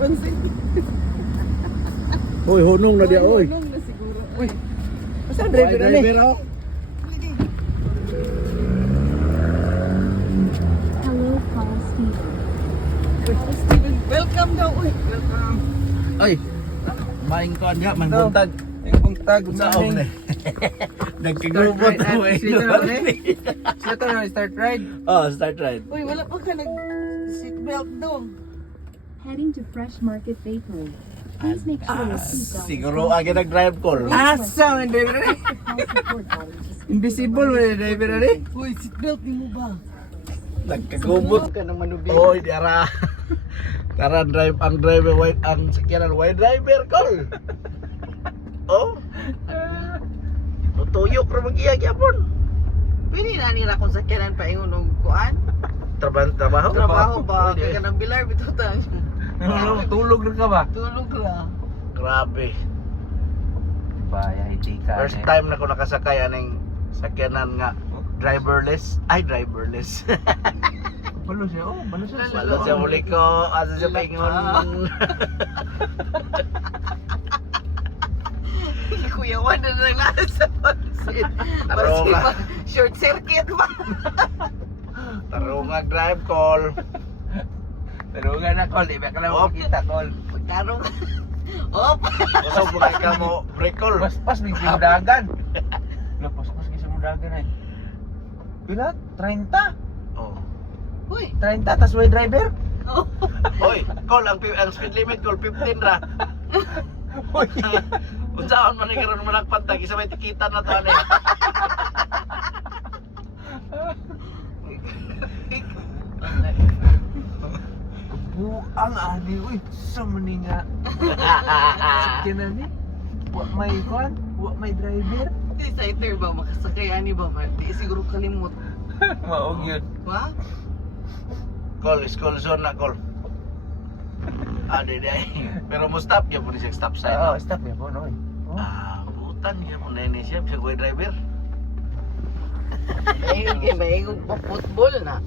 pansin. Hoy, hunong na dia, oy. Nung na siguro. Uy. Basta driver na ni. oh. Hello, Paul Steven. Steven, welcome daw. Uy, welcome. Ay. Maing kon ya, manbuntag. Yung buntag. Saong na. Nagkigubot na mo. Ito na, start ride. Oh, start ride. Uy, wala pa ka nag-seatbelt dong. Heading to Fresh Market Bakery. Please make sure your seatbelt. Siguro agad nag-drive call. Asa ang driver na ni. Invisible mo na driver na ni. Uy, seatbelt mo ba? Nagkagubot Ka ng manubi. Oy, diara. Karan drive ang driver wide ang sakyanan wide driver call. Oh. Tutuyok ra magiya gyapon. Pili na nila kung sakyanan pa ingon og kuan. Trabaho. Trabaho ba? Pwede. Kaya ka ng bilar bitutan. Tulog rin ka ba? Tulog ra. Grabe. Baya, hindi ka. First time na ko nakasakay aning sakyanan nga driverless. Ay, driverless. Balo siya, oh. Balo siya. Wala siya muli ko. Asa siya paingon. Kuyawan na lang sa pansin. Tarong nga. Short circuit ba? Tarong nga drive call. Pero nga na, Col. Iba ka lang Oh. makita, Col. Pagkarong. Op! Kusog mo ka mo break call. Pas-pas, may mudagan. Pas-pas kasi mudagan ay. Pila? 30? Oh. Uy! 30, tas may driver? Oh. Hoy, call ang speed limit call 15 ra. Uy. Unsaon man ni karon managpantag isa may tikitan na to ani. Buang adi, uy. Sa maninga. Sakyan na ni. Wa may kwan? Wa may driver? Exciter ba? Makasakay ani ba? Di siguro kalimot. Maog yun. Ba? Call school zone na call. Ade day. Pero mo stop ya po siya stop sign. Oo, stop ya po, no? Ah, butan ya mo na ini siya driver. Maingog pa football na.